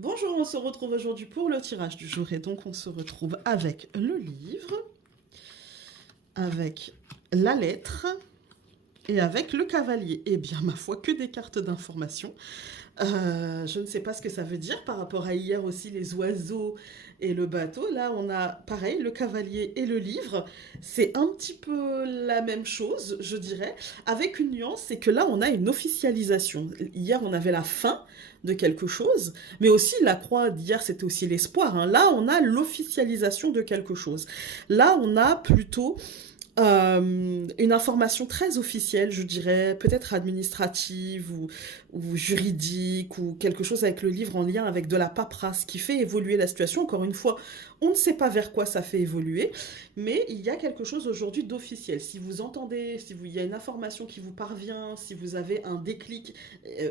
Bonjour, on se retrouve aujourd'hui pour le tirage du jour et donc on se retrouve avec le livre, avec la lettre et avec le cavalier. Eh bien, ma foi, que des cartes d'information. Je ne sais pas ce que ça veut dire par rapport à hier aussi, les oiseaux et le bateau. Là, on a pareil, le cavalier et le livre. C'est un petit peu la même chose, je dirais, avec une nuance, c'est que là, on a une officialisation. Hier, on avait la fin de quelque chose, mais aussi la croix d'hier, c'était aussi l'espoir, hein. Là, on a l'officialisation de quelque chose. Là, on a plutôt une information très officielle, je dirais, peut-être administrative ou juridique ou quelque chose avec le livre en lien avec de la paperasse qui fait évoluer la situation. Encore une fois, on ne sait pas vers quoi ça fait évoluer, mais il y a quelque chose aujourd'hui d'officiel. Si vous entendez, il y a une information qui vous parvient, si vous avez un déclic,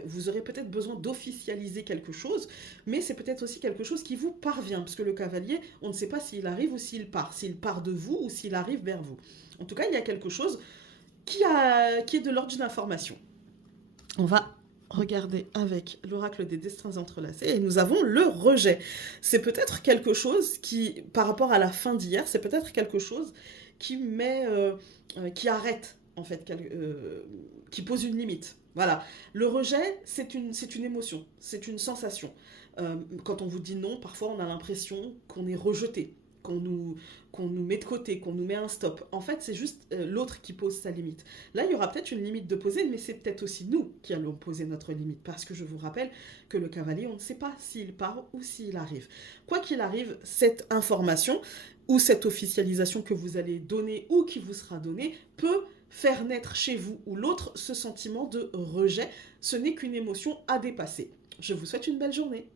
vous aurez peut-être besoin d'officialiser quelque chose, mais c'est peut-être aussi quelque chose qui vous parvient, parce que le cavalier, on ne sait pas s'il arrive ou s'il part de vous ou s'il arrive vers vous. En tout cas, il y a quelque chose qui est de l'ordre d'une information. On va regarder avec l'oracle des destins entrelacés et nous avons le rejet. C'est peut-être quelque chose qui, par rapport à la fin d'hier, c'est peut-être quelque chose qui arrête, en fait, qui pose une limite. Voilà. Le rejet, c'est une émotion, c'est une sensation. Quand on vous dit non, parfois on a l'impression qu'on est rejeté, qu'on nous, qu'on nous met de côté, qu'on nous met un stop. En fait, c'est juste l'autre qui pose sa limite. Là, il y aura peut-être une limite de poser, mais c'est peut-être aussi nous qui allons poser notre limite. Parce que je vous rappelle que le cavalier, on ne sait pas s'il part ou s'il arrive. Quoi qu'il arrive, cette information ou cette officialisation que vous allez donner ou qui vous sera donnée peut faire naître chez vous ou l'autre ce sentiment de rejet. Ce n'est qu'une émotion à dépasser. Je vous souhaite une belle journée.